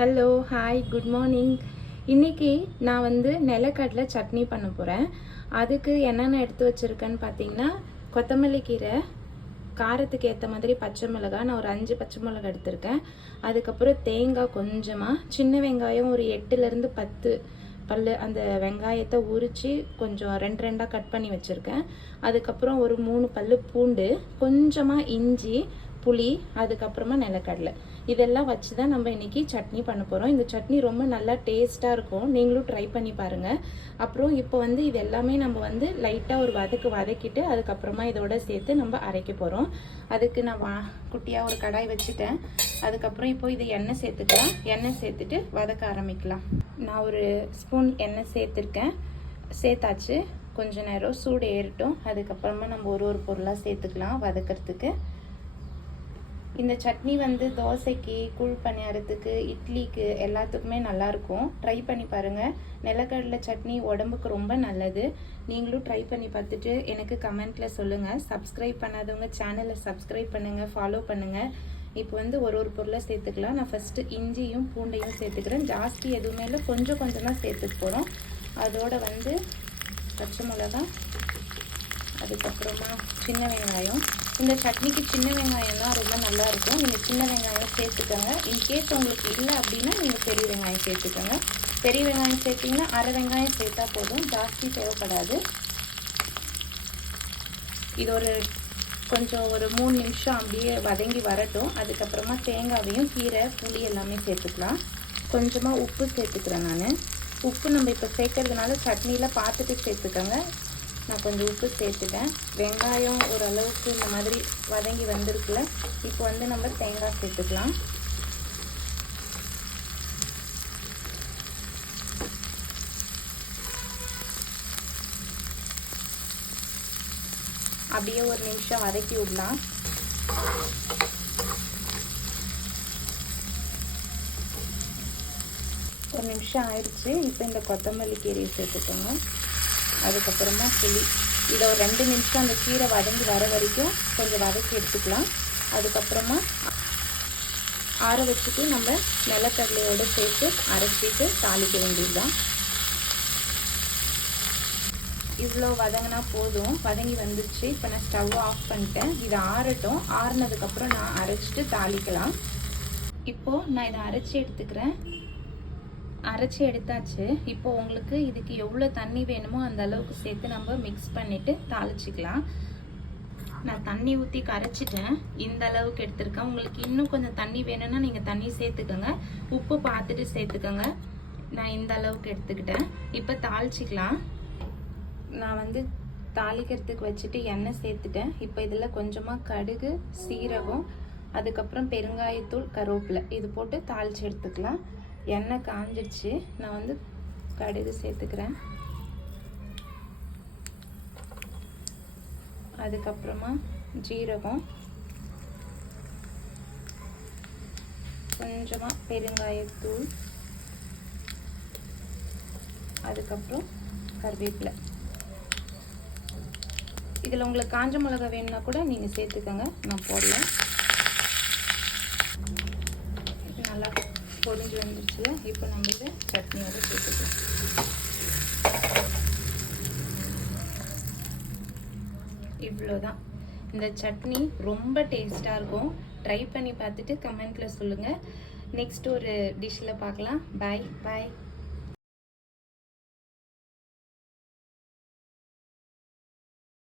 Hello, hi, good morning. இன்றைக்கி நான் நிலக்கடலை சட்னி பண்ண போகிறேன். அதுக்கு என்னென்ன எடுத்து வச்சுருக்கேன்னு பார்த்தீங்கன்னா, கொத்தமல்லி கீரை, காரத்துக்கு ஏற்ற மாதிரி பச்சை மிளகாய், நான் ஒரு 5 பச்சை மிளகாய் எடுத்திருக்கேன். அதுக்கப்புறம் தேங்காய் கொஞ்சமாக, சின்ன வெங்காயம் ஒரு 8லேருந்து 10 பல் அந்த வெங்காயத்தை உரித்து கொஞ்சம் 2 கட் பண்ணி வச்சுருக்கேன். அதுக்கப்புறம் ஒரு 3 பல் பூண்டு, கொஞ்சமாக இஞ்சி, புளி, அதுக்கப்புறமா நிலக்கடலை, இதெல்லாம் வச்சு தான் நம்ம இன்றைக்கி சட்னி பண்ண போகிறோம். இந்த சட்னி ரொம்ப நல்லா டேஸ்ட்டாக இருக்கும், நீங்களும் ட்ரை பண்ணி பாருங்கள். அப்புறம் இப்போ இது எல்லாமே நம்ம லைட்டாக ஒரு வதக்கிட்டு அதுக்கப்புறமா இதோட சேர்த்து நம்ம அரைக்க போகிறோம். அதுக்கு நான் குட்டியாக ஒரு கடாய் வச்சுட்டேன். அதுக்கப்புறம் இப்போ இது எண்ணெய் சேர்த்துக்கலாம். எண்ணெய் சேர்த்துட்டு வதக்க ஆரம்பிக்கலாம். நான் ஒரு ஸ்பூன் எண்ணெய் சேர்த்தாச்சு. கொஞ்ச நேரம் சூடு ஏறட்டும். அதுக்கப்புறமா நம்ம ஒரு பொருளாக சேர்த்துக்கலாம் வதக்கிறதுக்கு. இந்த சட்னி தோசைக்கு, கூழ் பணியாரத்துக்கு, இட்லிக்கு எல்லாத்துக்குமே நல்லாயிருக்கும். ட்ரை பண்ணி பாருங்கள். நிலக்கடலை சட்னி உடம்புக்கு ரொம்ப நல்லது. நீங்களும் ட்ரை பண்ணி பார்த்துட்டு எனக்கு கமெண்ட்டில் சொல்லுங்கள். சப்ஸ்கிரைப் பண்ணாதவங்க சேனலை சப்ஸ்கிரைப் பண்ணுங்கள், ஃபாலோ பண்ணுங்கள். இப்போ ஒரு பொருளை சேர்த்துக்கலாம். நான் ஃபஸ்ட்டு இஞ்சியும் பூண்டையும் சேர்த்துக்கிறேன். ஜாஸ்தி எதுவுமே இல்லை, கொஞ்சம் தான் சேர்த்துக்க போகிறோம். அதோட பச்சை மிளகா, அதுக்கப்புறமா சின்ன வெங்காயம். இந்த சட்னிக்கு சின்ன வெங்காயம் தான் ரொம்ப நல்லாயிருக்கும். நீங்கள் சின்ன வெங்காயம் சேர்த்துக்கோங்க. இன்கேஸ் உங்களுக்கு இல்லை அப்படின்னா நீங்கள் பெரிய வெங்காயம் சேர்த்துக்கோங்க. பெரிய வெங்காயம் சேர்த்திங்கன்னா அரை வெங்காயம் சேர்த்தா போதும், ஜாஸ்தி தேவைப்படாது. இது கொஞ்சம் ஒரு 3 நிமிஷம் அப்படியே வதங்கி வரட்டும். அதுக்கப்புறமா தேங்காவையும், கீரை, புளி எல்லாமே சேர்த்துக்கலாம். கொஞ்சமாக உப்பு சேர்த்துக்கிறேன் நான். உப்பு நம்ம இப்போ சேர்க்கறதுனால சட்னியில் பார்த்துட்டு சேர்த்துக்கோங்க. நான் கொஞ்சம் உப்பு சேர்த்துட்டேன். வெங்காயம் ஓரளவுக்கு இந்த மாதிரி வதங்கி வந்திருக்குல்ல, இப்போ நம்ம தேங்காய் சேர்த்துக்கலாம். அப்படியே ஒரு நிமிஷம் வதக்கி விடலாம். ஒரு நிமிஷம் ஆயிடுச்சு. இப்போ இந்த கொத்தமல்லி கீரையை சேர்த்துக்கோங்க. அதுக்கப்புறமா புளி. இதை ஒரு 2 நிமிஷம் அந்த கீரை வதங்கி வர வரைக்கும் கொஞ்சம் வதக்கி எடுத்துக்கலாம். அதுக்கப்புறமா ஆற வச்சுட்டு நம்ம நிலக்கடலையோடு சேர்த்து அரைச்சிட்டு தாளிக்க வேண்டியது தான். இவ்வளோ வதங்கினா போதும். வதங்கி வந்துடுச்சு. இப்போ நான் ஸ்டவ் ஆஃப் பண்ணிட்டேன். இதை ஆறட்டும். ஆறுனதுக்கப்புறம் நான் அரைச்சிட்டு தாளிக்கலாம். இப்போது நான் இதை அரைச்சி எடுத்தாச்சு. இப்போ உங்களுக்கு இதுக்கு எவ்வளோ தண்ணி வேணுமோ அந்த அளவுக்கு சேர்த்து நம்ம மிக்ஸ் பண்ணிவிட்டு தாளிச்சிக்கலாம். நான் தண்ணி ஊற்றி கரைச்சிட்டேன். இந்த அளவுக்கு எடுத்துருக்கேன். உங்களுக்கு இன்னும் கொஞ்சம் தண்ணி வேணும்னா நீங்கள் தண்ணி சேர்த்துக்கோங்க. உப்பு பார்த்துட்டு சேர்த்துக்கோங்க. நான் இந்த அளவுக்கு எடுத்துக்கிட்டேன். இப்போ தாளிச்சிக்கலாம். நான் தாளிக்கிறதுக்கு வச்சுட்டு எண்ணெய் சேர்த்துட்டேன். இப்போ இதில் கொஞ்சமாக கடுகு, சீரகம், அதுக்கப்புறம் பெருங்காயத்தூள், கருவேப்பிலை இது போட்டு தாளித்து எடுத்துக்கலாம். எண்ணெய் காஞ்சிடுச்சு. நான் கடுகு சேர்த்துக்கிறேன். அதுக்கப்புறமா ஜீரகம், கொஞ்சமாக பெருங்காயத்தூள், அதுக்கப்புறம் கருவேப்பிலை. இதில் உங்களுக்கு காஞ்ச மிளகாய் வேணும்னா கூட நீங்கள் சேர்த்துக்கோங்க. நான் போடல. நல்லா பொடிஞ்சு வந்துருச்சு. இப்போ நம்ம இதை சட்னியோட சேர்த்துக்கலாம். இவ்வளோதான். இந்த சட்னி ரொம்ப டேஸ்ட்டாக இருக்கும். ட்ரை பண்ணி பார்த்துட்டு கமெண்ட்டில் சொல்லுங்கள். நெக்ஸ்ட் ஒரு டிஷ்ஷில் பார்க்கலாம். பாய்.